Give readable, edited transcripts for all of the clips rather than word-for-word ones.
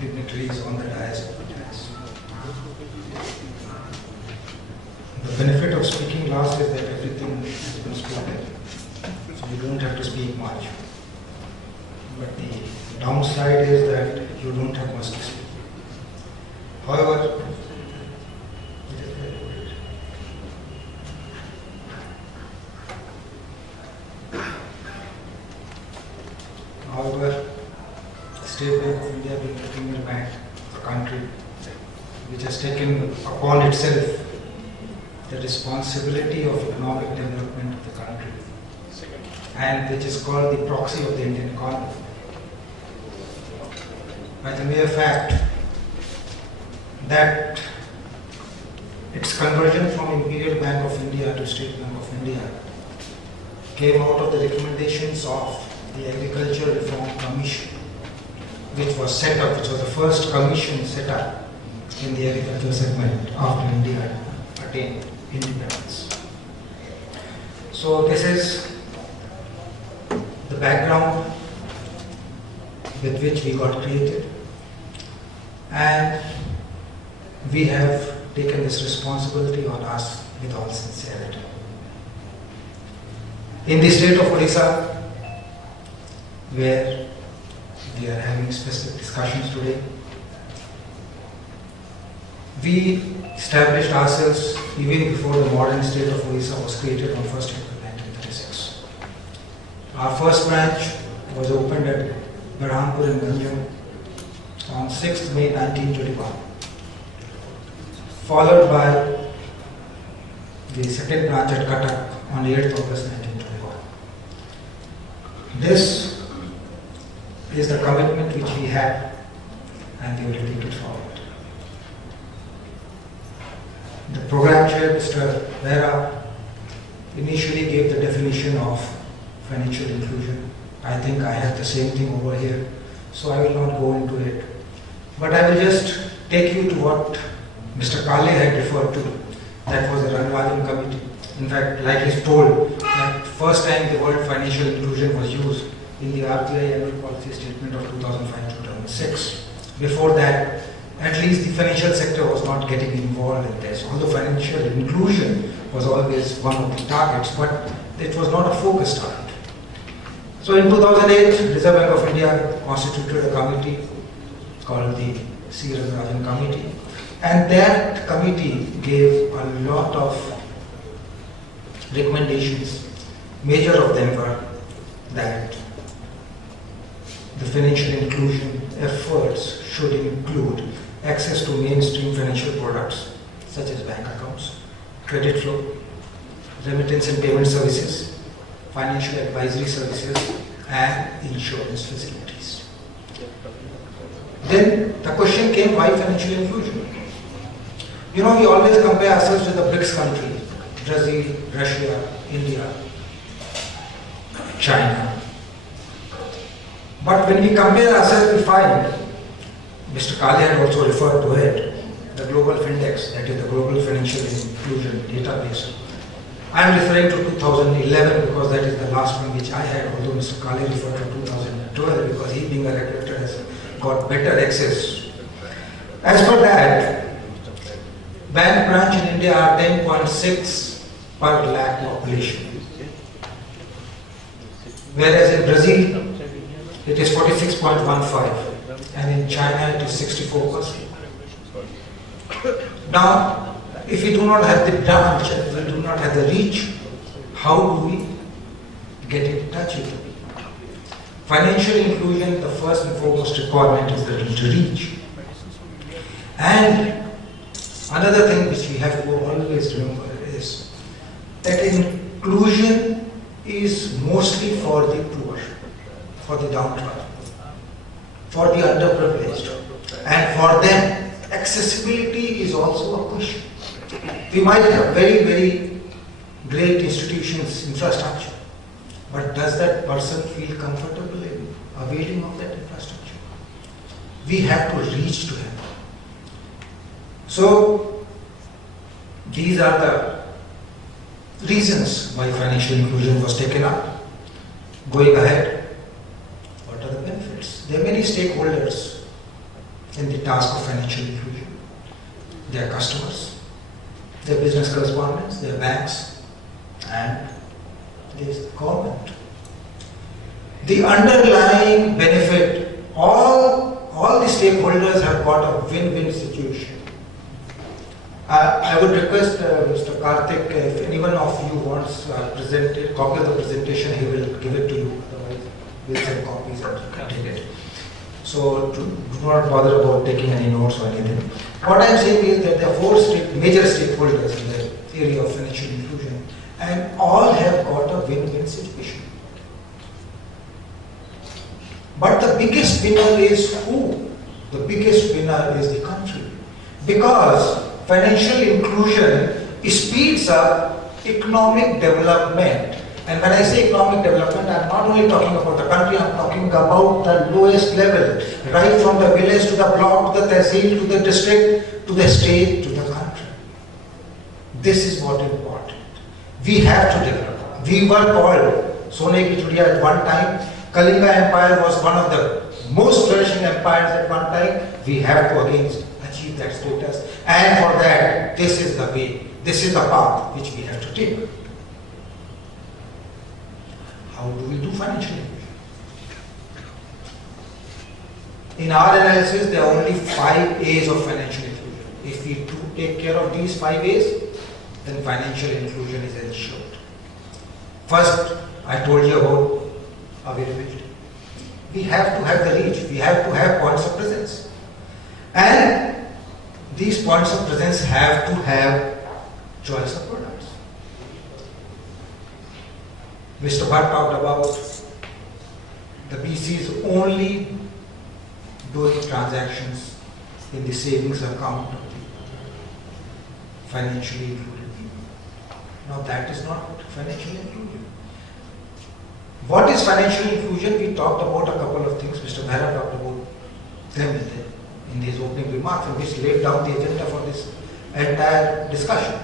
dignitaries on the dais of the dais. The benefit of speaking last is that everything has been spoken, so you don't have to speak much. But the downside is that you don't have much to speak. However, State Bank of India being the premier bank of the country, which has taken upon itself the responsibility of economic development of the country, and which is called the proxy of the Indian economy. By the mere fact that its conversion from Imperial Bank of India to State Bank of India came out of the recommendations of the Agriculture Reform Commission, which was set up, which was the first commission set up in the agriculture segment after India attained independence. So this is the background with which we got created, and we have taken this responsibility on us with all sincerity. In the state of Odisha, where we are having specific discussions today, we established ourselves even before the modern state of Odisha was created on 1st April 1936. Our first branch was opened at Berhampur in Ganjam on 6th May 1921, followed by the second branch at Cuttack on 8th August 1921. This is the commitment which we have, and we will take it forward. The program chair, Mr. Vera, initially gave the definition of financial inclusion. I think I have the same thing over here, so I will not go into it. But I will just take you to what Mr. Kale had referred to. That was the Ranvajan committee. In fact, like he's told, that first time the word financial inclusion was used in the RBI annual policy statement of 2005-2006. Before that, at least the financial sector was not getting involved in this. Although financial inclusion was always one of the targets, but it was not a focus target. So in 2008, Reserve Bank of India constituted a committee called the C. Ranvajan Committee, and that committee gave a lot of recommendations. Major of them were that the financial inclusion efforts should include access to mainstream financial products such as bank accounts, credit flow, remittance and payment services, financial advisory services, and insurance facilities. Then the question came, why financial inclusion? You know, we always compare ourselves with the BRICS countries, Brazil, Russia, India, China. But when we compare ourselves, we find, Mr. Kale had also referred to it, the Global Findex, that is the Global Financial Inclusion Database. I am referring to 2011 because that is the last one which I had, although Mr. Kale referred to 2012 because he, being a regulator, has got better access. As for that, bank branch in India are 10.6 per lakh population, whereas in Brazil it is 46.15, and in China it is 64%. Now, if we do not have the branch, if we do not have the reach, how do we get in touch with them? Financial inclusion, the first and foremost requirement is the reach. And another thing which we have to always remember is that inclusion is mostly for the poor, for the downtrodden, for the underprivileged, and for them accessibility is also a question. We might have very, very great institutions, infrastructure, but does that person feel comfortable in availing of that infrastructure? We have to reach to him. So these are the reasons why financial inclusion was taken up. Going ahead, what are the benefits? There are many stakeholders in the task of financial inclusion. Their customers, their business correspondents, their banks, and the government. The underlying benefit, all the stakeholders have got a win-win situation. I would request Mr. Karthik, if anyone of you wants a copy of the presentation, he will give it to you. Otherwise, we'll send copies and you can take it. So do not bother about taking any notes or anything. What I am saying is that there are four major stakeholders in the area of financial inclusion, and all have got a win-win situation. But the biggest winner is who? The biggest winner is the country. Because financial inclusion speeds up economic development. And when I say economic development, I am not only talking about the country, I am talking about the lowest level, right from the village to the block, to the tehsil, to the district, to the state, to the country. This is what is important. We have to develop. We were called Sone ki Chudiya at one time. Kalinga Empire was one of the most flourishing empires at one time. We have to again achieve that status. And for that, this is the way, this is the path which we have to take. How do we do financial inclusion? In our analysis, there are only 5 A's of financial inclusion. If we do take care of these 5 A's, then financial inclusion is ensured. First, I told you about availability. We have to have the reach. We have to have points of presence. And these points of presence have to have choice of products. Mr. Bhatt talked about the BCs only doing transactions in the savings account of the financially included people. Now that is not financial inclusion. What is financial inclusion? We talked about a couple of things. Mr. Mehra talked about them in his opening remarks, and which laid down the agenda for this entire discussion.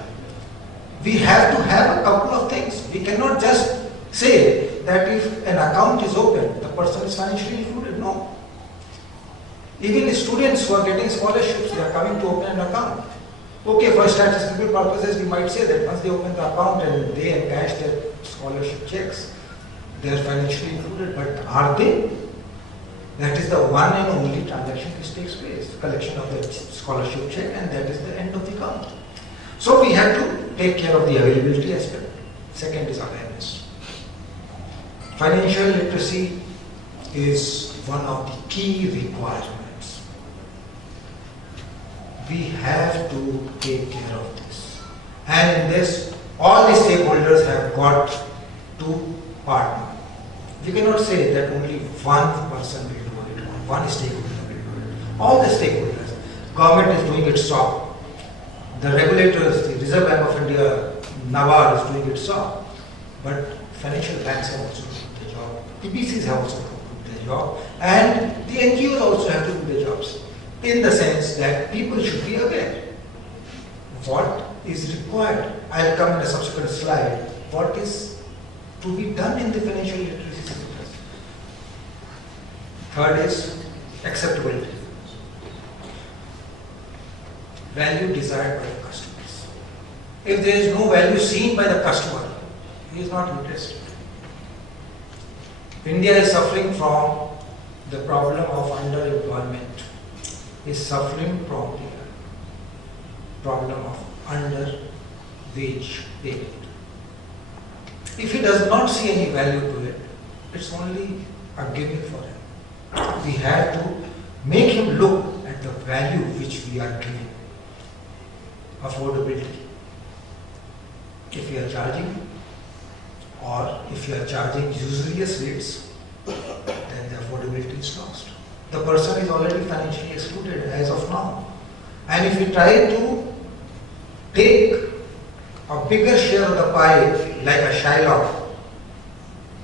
We have to have a couple of things. We cannot just say that if an account is open, the person is financially included. No. Even the students who are getting scholarships, they are coming to open an account. Okay, for statistical purposes, we might say that once they open the account and they encash their scholarship checks, they are financially included. But are they? That is the one and only transaction which takes place, collection of the scholarship check, and that is the end of the account. So we have to take care of the availability aspect. Second is awareness. Financial literacy is one of the key requirements. We have to take care of this. And in this, all the stakeholders have got to partner. We cannot say that only one person will do it, one stakeholder will do it. All the stakeholders. Government is doing its job. The regulators, the Reserve Bank of India, NABARD is doing its job. But financial banks have also done their job. The BCs have also done their job. And the NGOs also have to do their jobs. In the sense that people should be aware what is required. I'll come in a subsequent slide. What is to be done in the financial literacy sector. Third is acceptability. Value desired by the customers. If there is no value seen by the customer, he is not interested. India is suffering from the problem of underemployment, is suffering from the problem of under-wage payment. If he does not see any value to it, it's only a gimmick for him. We have to make him look at the value which we are giving. Affordability. If we are charging, or if you are charging usurious rates, then the affordability is lost. The person is already financially excluded as of now. And if we try to take a bigger share of the pie, like a Shylock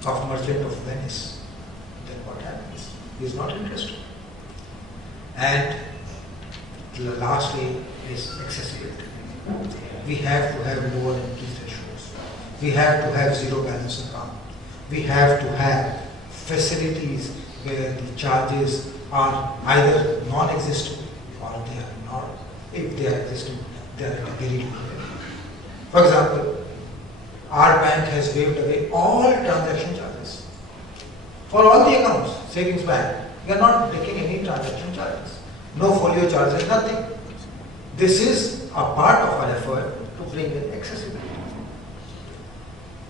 of Merchant of Venice, then what happens? He is not interested. And lastly is accessibility. We have to have lower entry thresholds. We have to have zero balance account. We have to have facilities where the charges are either non-existent or they are not. If they are existing, they are at a very low level. For example, our bank has waived away all transaction charges. For all the accounts, savings bank, we are not taking any transaction charges. No folio charges, nothing. This is a part of our effort to bring in accessibility.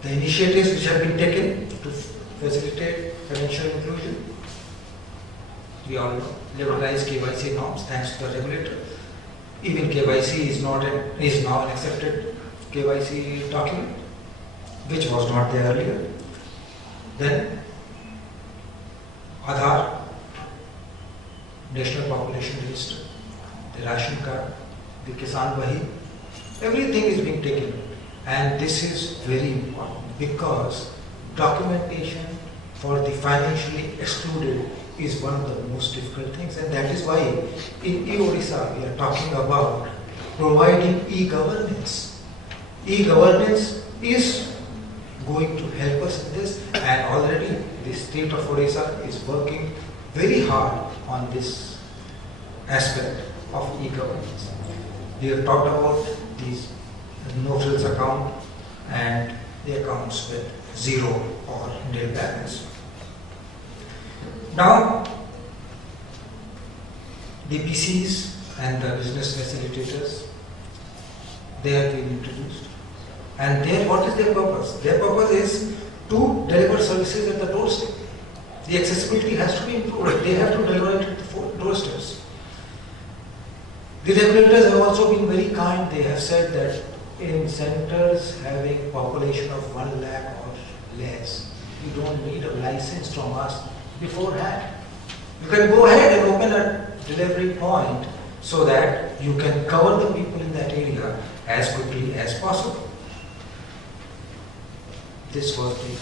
The initiatives which have been taken to facilitate financial inclusion, we all know, liberalized KYC norms thanks to the regulator. Even KYC is now an accepted KYC document, which was not there earlier. Then Aadhaar, National Population Register, the ration card, the Kisan Wahi, everything is being taken. And this is very important because documentation for the financially excluded is one of the most difficult things, and that is why in eOdisha we are talking about providing e-governance. E-governance is going to help us in this, and already the state of Odisha is working very hard on this aspect of e-governance. We have talked about these no-frills account and the accounts with zero or nil balance. Now, the BCs and the business facilitators, they have been introduced. And what is their purpose? Their purpose is to deliver services at the doorstep. The accessibility has to be improved. They have to deliver it at the doorsteps. The regulators have also been very kind. They have said that in centers having population of 1 lakh or less, you don't need a license from us beforehand. You can go ahead and open a delivery point so that you can cover the people in that area as quickly as possible. This was the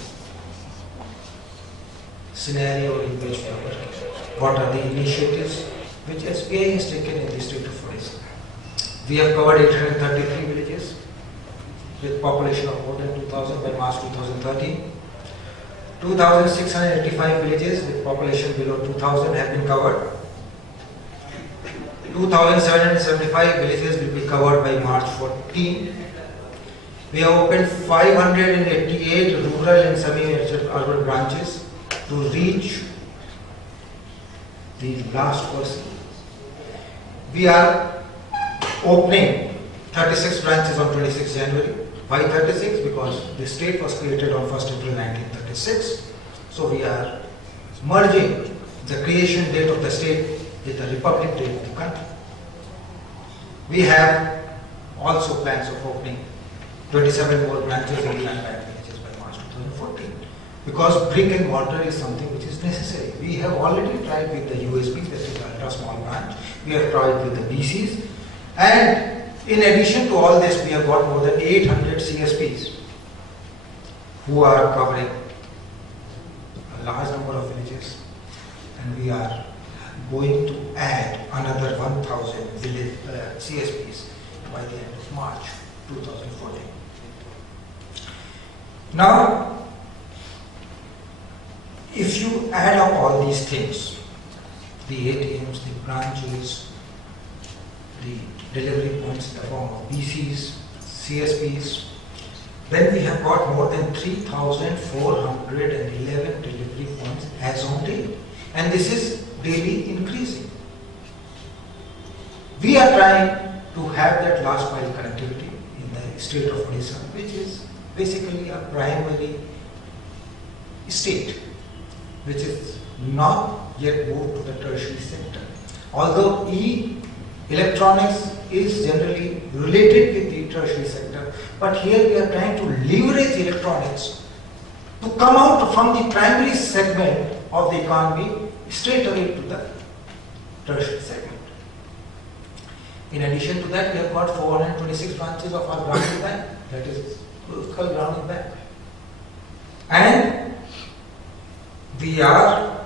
scenario in which we are working. What are the initiatives which SBI has taken in the state of Odisha? We have covered 833 villages with population of more than 2,000 by March 2013. 2,685 villages with population below 2,000 have been covered. 2,775 villages will be covered by March 14. We have opened 588 rural and semi-urban branches to reach the last person. We are opening 36 branches on 26 January. Why 36? Because the state was created on 1st April 1936. So we are merging the creation date of the state with the republic date of the country. We have also plans of opening 27 more branches in the unbanked villages by March 2014. Because brick and mortar is something which is necessary. We have already tried with the USBs, that is the ultra small branch. We have tried with the BCs. And in addition to all this, we have got more than 800 CSPs who are covering a large number of villages. And we are going to add another 1,000 village CSPs by the end of March 2014. Now, if you add up all these things, the ATMs, the branches, the delivery points in the form of BCs, CSPs, then we have got more than 3,411 delivery points as on date. And this is daily increasing. We are trying to have that last mile connectivity in the state of Odisha, which is basically a primary state, which is not yet moved to the tertiary sector. Although electronics is generally related with the tertiary sector, but here we are trying to leverage electronics to come out from the primary segment of the economy straight away to the tertiary segment. In addition to that, we have got 426 branches of our Gramin Bank, that is Utkal Gramin Bank. And we are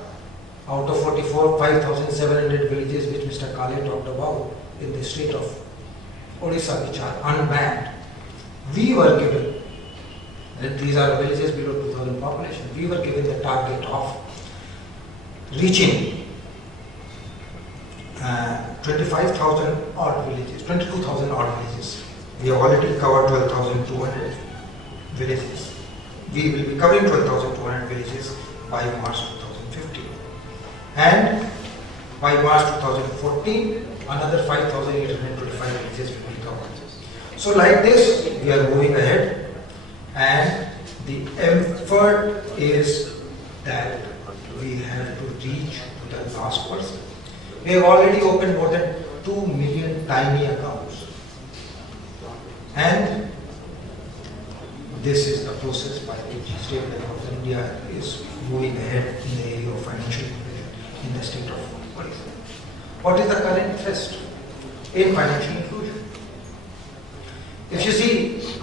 out of 44, 5,700 villages which Mr. Kale talked about in the state of Odisha, which are unbanked. We were given, these are villages below 2,000 population, we were given the target of reaching 25,000 odd villages, 22,000 odd villages. We have already covered 12,200 villages. We will be covering 12,200 villages by March 2015. And by March 2014, another 5,825 villages will be covered. So like this, we are moving ahead, and the effort is that we have to reach to the last person. We have already opened more than 2 million tiny accounts, and this is the process by which State Bank of India is moving ahead in the area of financial inclusion in the state of Odisha. What is the current thrust in financial inclusion? If you see,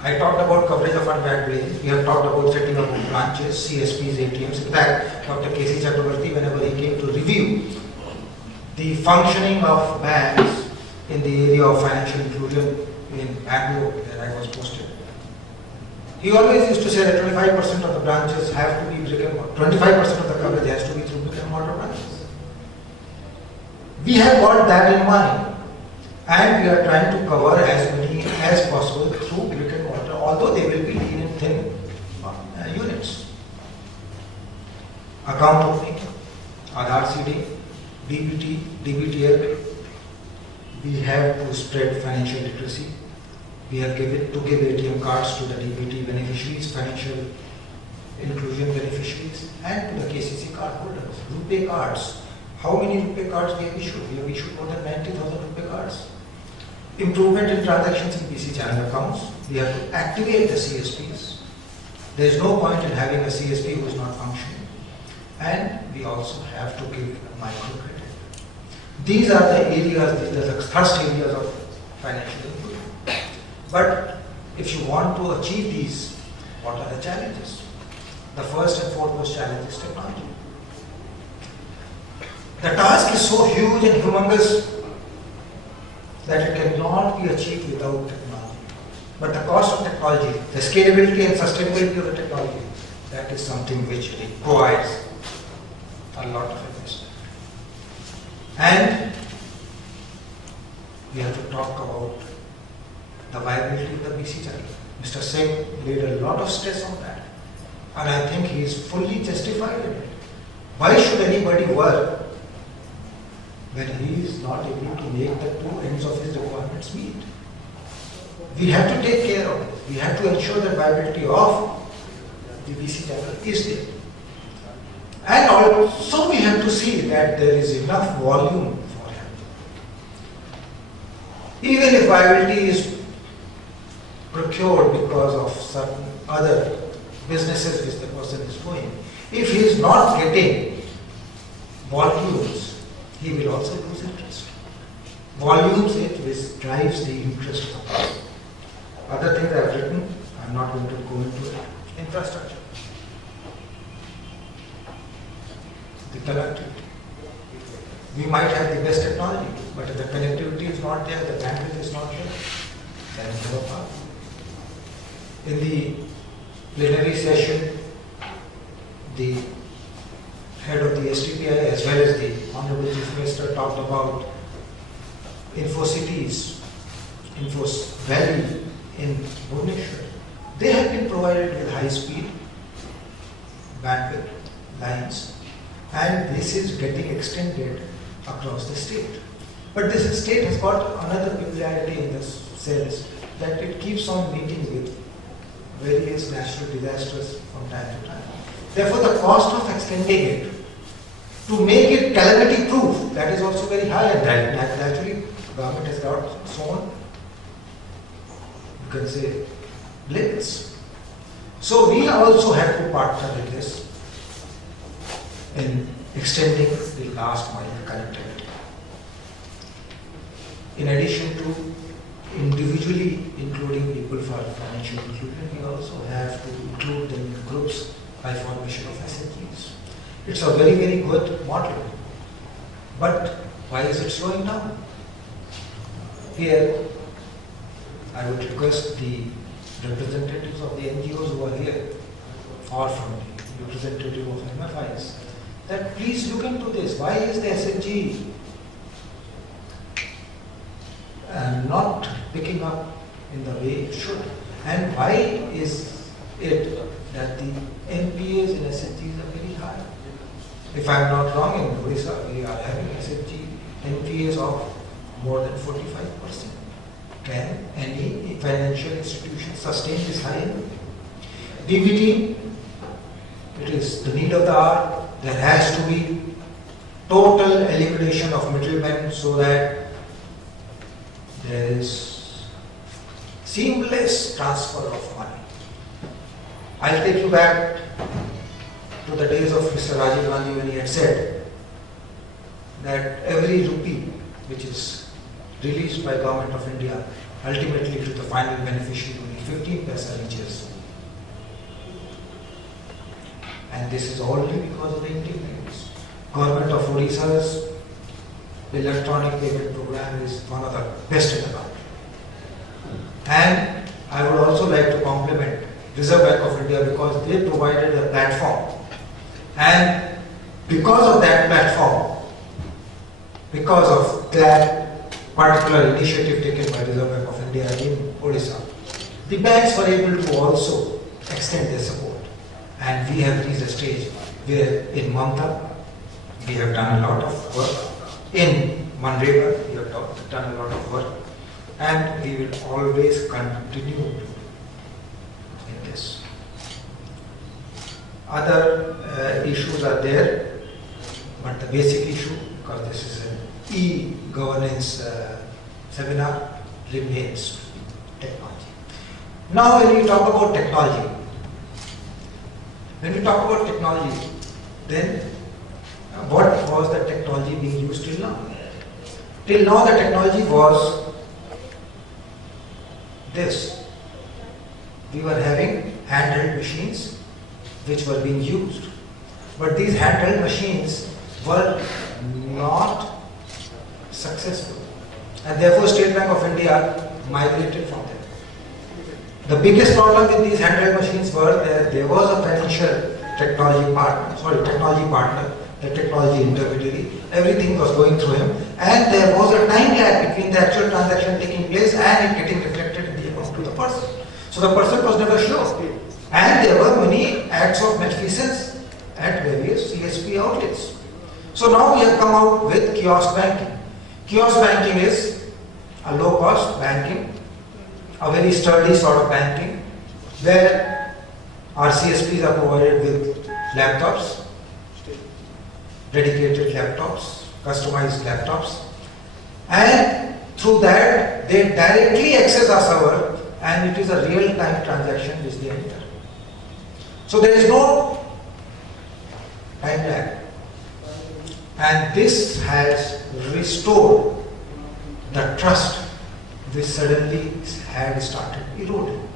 I talked about coverage of unbanked villages. We have talked about setting up branches, CSPs, ATMs. In fact, Dr. K.C. Chakravarti, whenever he came to review the functioning of banks in the area of financial inclusion in Bangalore, where I was posted, he always used to say that 25% of the branches have to be brick and mortar. 25% of the coverage has to be through brick and mortar branches. We have got that in mind, and we are trying to cover as many as possible through brick and mortar, although they will be lean and thin units. Account opening, Aadhaar CD, DBT, DBTL. We have to spread financial literacy. We have to give ATM cards to the DBT beneficiaries, financial inclusion beneficiaries, and to the KCC card holders. RuPay cards. How many RuPay cards we have issued? We have issued more than 90,000 RuPay cards. Improvement in transactions in BC channel accounts. We have to activate the CSPs. There is no point in having a CSP who is not functioning. And we also have to give microcredit. These are the areas, these are the thrust areas of financial inclusion. But if you want to achieve these, what are the challenges? The first and foremost challenge is technology. The task is so huge and humongous that it cannot be achieved without technology. But the cost of technology, the scalability and sustainability of the technology, that is something which requires a lot of investment. And we have to talk about the viability of the BC channel. Mr. Singh laid a lot of stress on that, and I think he is fully justified in it. Why should anybody work when he is not able to make the two ends of his requirements meet? We have to take care of it. We have to ensure that viability of the BC channel is there. And also we have to see that there is enough volume for him. Even if viability is procured because of certain other businesses which the person is doing, if he is not getting volumes, he will also lose interest. Volumes it which drives the interest of the person. Other things I have written, I am not going to go into it. Infrastructure. The connectivity. We might have the best technology, but if the connectivity is not there, the bandwidth is not there, then we have a problem. In the plenary session, the head of the STPI as well as the Honorable Chief Minister talked about InfoCities, Infos Valley in Bhubaneswar. They have been provided with high-speed bandwidth lines, and this is getting extended across the state. But this state has got another peculiarity in this sense that it keeps on meeting with various natural disasters from time to time. Therefore, the cost of extending it to make it calamity proof, that is also very high, and that naturally government has got its own, you can say, limits. So we also have to partner with this in extending the last mile connectivity. In addition to individually including people for financial inclusion, we also have to include them in groups by formation of SMEs. It's a very, very good model. But why is it slowing down? Here, I would request the representatives of the NGOs who are here, or from the representative of MFIs, that please look into this. Why is the SHG not picking up in the way it should? And why is it that the NPAs in SHGs are very high? If I am not wrong, in Odisha we are having SHG NPAs of more than 45%. Can any financial institution sustain this high NPA? DBT, it is the need of the hour. There has to be total elimination of middlemen so that there is seamless transfer of money. I'll take you back to the days of Mr. Rajiv Gandhi when he had said that every rupee which is released by Government of India, ultimately to the final beneficiary only 15 paisa reaches. And this is only because of the integrations. Government of Odisha's electronic payment program is one of the best in the country. And I would also like to compliment Reserve Bank of India because they provided a platform. And because of that platform, because of that particular initiative taken by Reserve Bank of India in Odisha, the banks were able to also extend their support. And we have reached a stage where in Mamta, we have done a lot of work. In Manrega, we have done a lot of work. And we will always continue to do in this. Other issues are there, but the basic issue, because this is an e-governance seminar, remains technology. Now when we talk about technology, then what was the technology being used till now? Till now the technology was this. We were having handheld machines which were being used. But these handheld machines were not successful. And therefore State Bank of India migrated from them. The biggest problem with these handheld machines were that there was a financial technology partner, the technology intermediary. Everything was going through him, and there was a time lag between the actual transaction taking place and it getting reflected in the account to the person. So the person was never sure. And there were many acts of malfeasance at various CSP outlets. So now we have come out with kiosk banking. Kiosk banking is a low-cost banking, a very sturdy sort of banking, where our CSPs are provided with laptops, dedicated laptops, customized laptops, and through that they directly access our server, and it is a real-time transaction which they enter. So there is no time lag, and this has restored the trust which suddenly had started eroding.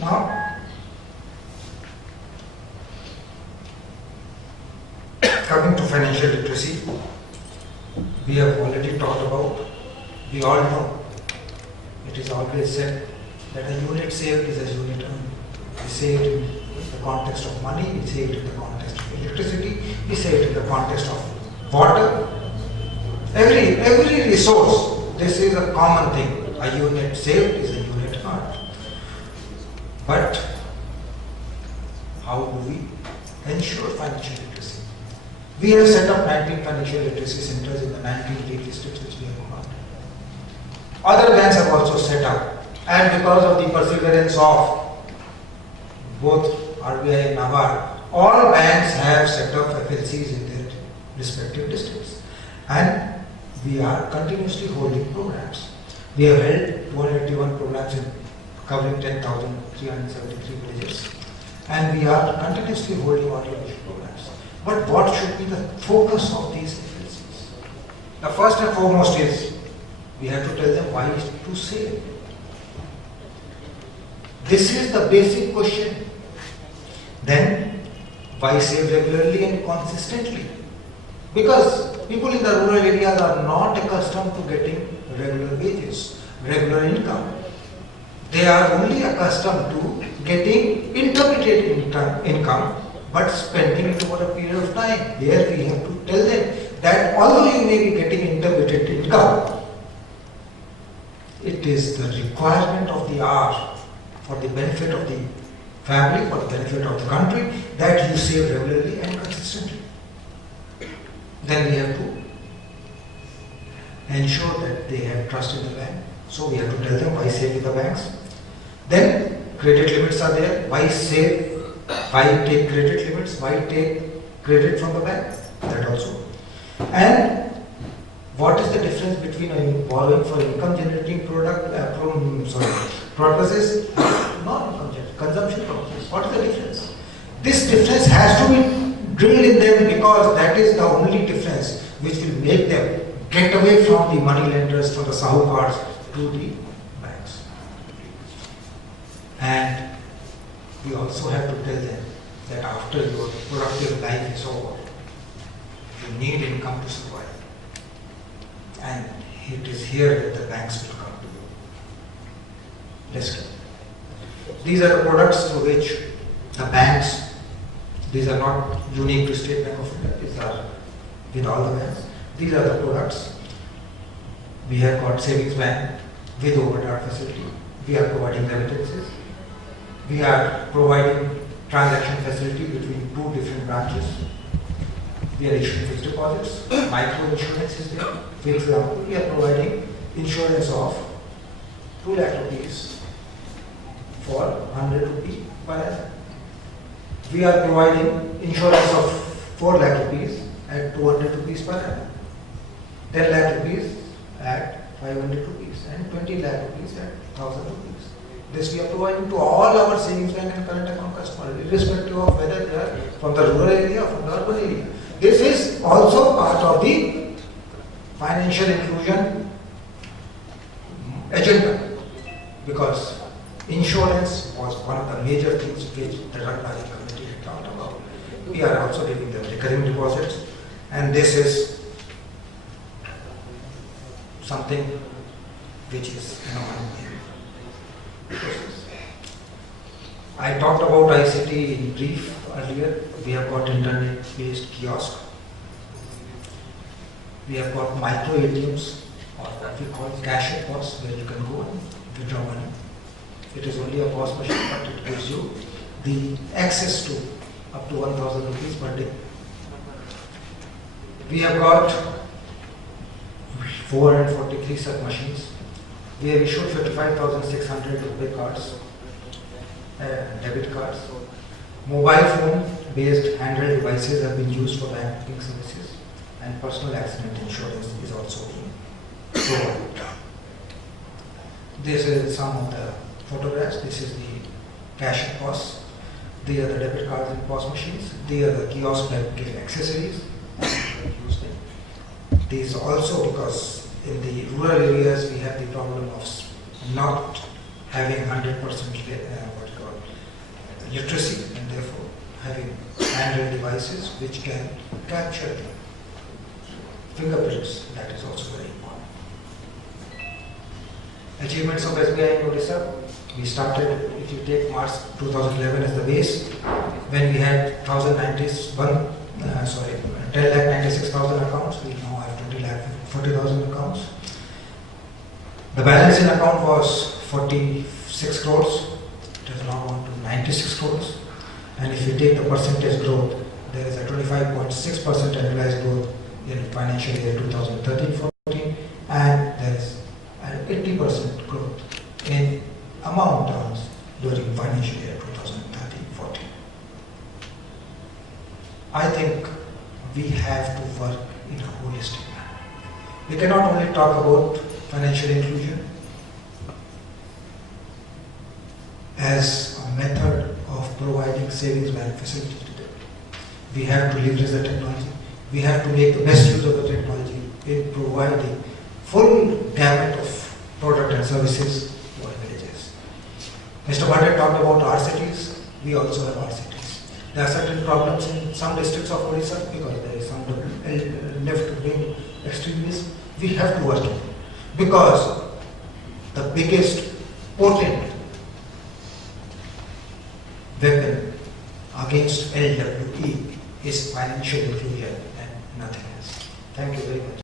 Now, coming to financial literacy, we have already talked about, we all know, it is always said that a unit saved is a unit earned. We say it in the context of money, we say it in the context of electricity, we say it in the context of water. Every resource, this is a common thing. A unit saved is a unit earned. But how do we ensure financial literacy? We have set up 19 financial literacy centers in the 19 lead districts which we have commanded. Other banks have also set up, and because of the perseverance of both RBI and NABARD, all banks have set up FLCs in their respective districts. And we are continuously holding programs. We have held 281 programs covering 10,373 villages, and we are continuously holding audiovisual programs. But what should be the focus of these FLCs? The first and foremost is we have to tell them why to save. This is the basic question. Then, why save regularly and consistently? Because people in the rural areas are not accustomed to getting regular wages, regular income. They are only accustomed to getting intermittent income but spending it over a period of time. Here we have to tell them that although you may be getting intermittent income, it is the requirement of the hour for the benefit of the family, for the benefit of the country, that you save regularly and consistently. Then we have to ensure that they have trust in the bank. So we have to tell them why save with the banks. Then credit limits are there. Why save? Why take credit limits? Why take credit from the bank? That also. And what is the difference between borrowing for income generating purposes and non-income generating consumption purposes? What is the difference? This difference has to be drilled in them, because that is the only difference which will make them get away from the money lenders, from the sahukars to the banks. And we also have to tell them that after your productive life is over, you need income to survive. And it is here that the banks will come to you. Let's go. These are the products through which the banks, these are not unique to State Bank of India, these are with all the banks. These are the products. We have got savings bank with overdraft facility. We are providing remittances. We are providing transaction facility between two different branches. We are issuing fixed deposits. Micro insurance is there. For example, we are providing insurance of 2 lakh rupees for 100 rupees per annum. We are providing insurance of 4 lakh rupees at 200 rupees per annum. 10 lakh rupees at 500 rupees and 20 lakh rupees at 1000 rupees. This we are providing to all our savings bank and current account customers, irrespective of whether they are from the rural area or from the urban area. This is also part of the financial inclusion agenda, because insurance was one of the major things which the Ratnagiri committee had talked about. We are also giving them recurring deposits, and this is something which is I talked about ICT in brief earlier. We have got internet-based kiosk. We have got micro ATMs, or what we call cash at POS, where you can go and withdraw money. It is only a POS machine, but it gives you the access to up to 1,000 rupees per day. We have got 443 such machines. We have issued 55,600 rupee cards, debit cards. Mobile phone based handheld devices have been used for banking services, and personal accident insurance is also being provided. This is some of the photographs. This is the cash and POS. These are the debit cards and POS machines. These are the kiosk banking accessories. These also, because in the rural areas we have the problem of not having 100% literacy, and therefore having handheld devices which can capture the fingerprints. That is also very important. Achievements of SBI in Odisha. We started, if you take March 2011 as the base, when we had 10,96,000 accounts. We now have 20,40,000 accounts. The balance in account was 46 crores. It has now gone to 96 crores. And if you take the percentage growth, there is a 25.6% annualized growth in financial year 2013-14, and there is an 80% growth in amount terms during financial year 2013-14. I think we have to work in a holistic manner. We cannot only talk about financial inclusion as a method of providing savings bank facility to them. We have to leverage the technology. We have to make the best use of the technology in providing full gamut of product and services to our villages. Mr. Bhatt talked about our cities. We also have our cities. There are certain problems in some districts of Odisha because there is some left-wing extremism. We have to work it because the biggest potent weapon against LWE is financial inclusion and nothing else. Thank you very much.